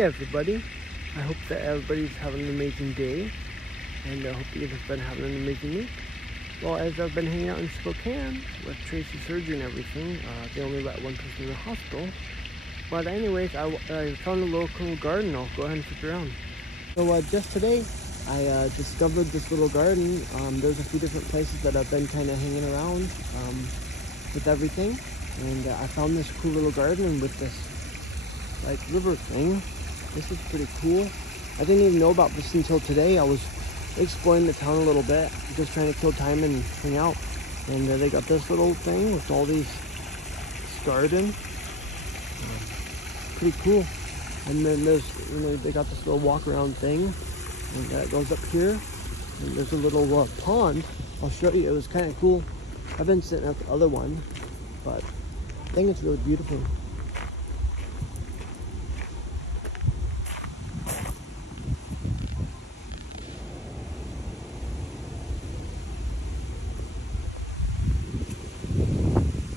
Hey everybody, I hope that everybody's having an amazing day, and I hope you guys have been having an amazing week. Well, as I've been hanging out in Spokane with Tracy's surgery and everything, they only let one person in the hospital. But anyways, I found a local garden. I'll go ahead and flip around. So just today, I discovered this little garden. There's a few different places that I've been kind of hanging around with everything. And I found this cool little garden with this like river thing. This is pretty cool. I didn't even know about this until today. I was exploring the town a little bit, just trying to kill time and hang out. And they got this little thing with all these garden. Pretty cool. And then there's, they got this little walk around thing, and that goes up here. And there's a little pond. I'll show you. It was kind of cool. I've been sitting at the other one, but I think it's really beautiful.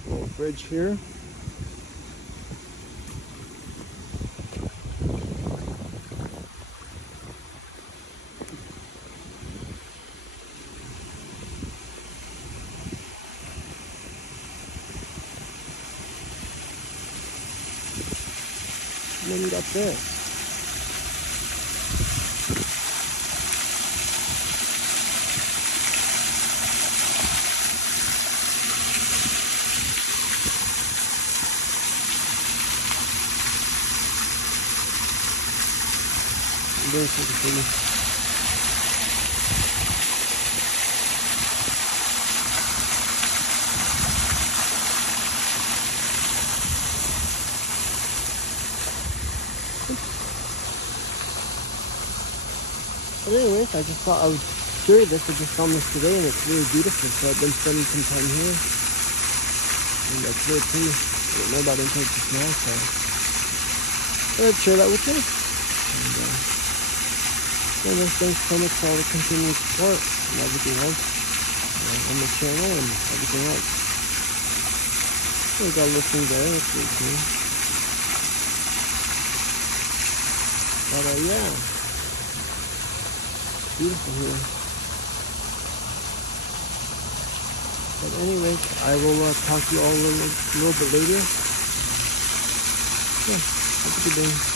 Little bridge here. And then you got this. Very cool to see. But anyways, I just thought I was curious. I just found this today and it's really beautiful, so I've been spending some time here. And it's really pretty. I didn't know about it until just now, so I thought I'd share that with you. And thanks so much for all the continued support and everything else on the channel and everything else. So we got a listing there, that's really cool. But yeah, beautiful here. But anyways, I will talk to you all a little bit later. Yeah, have a good day.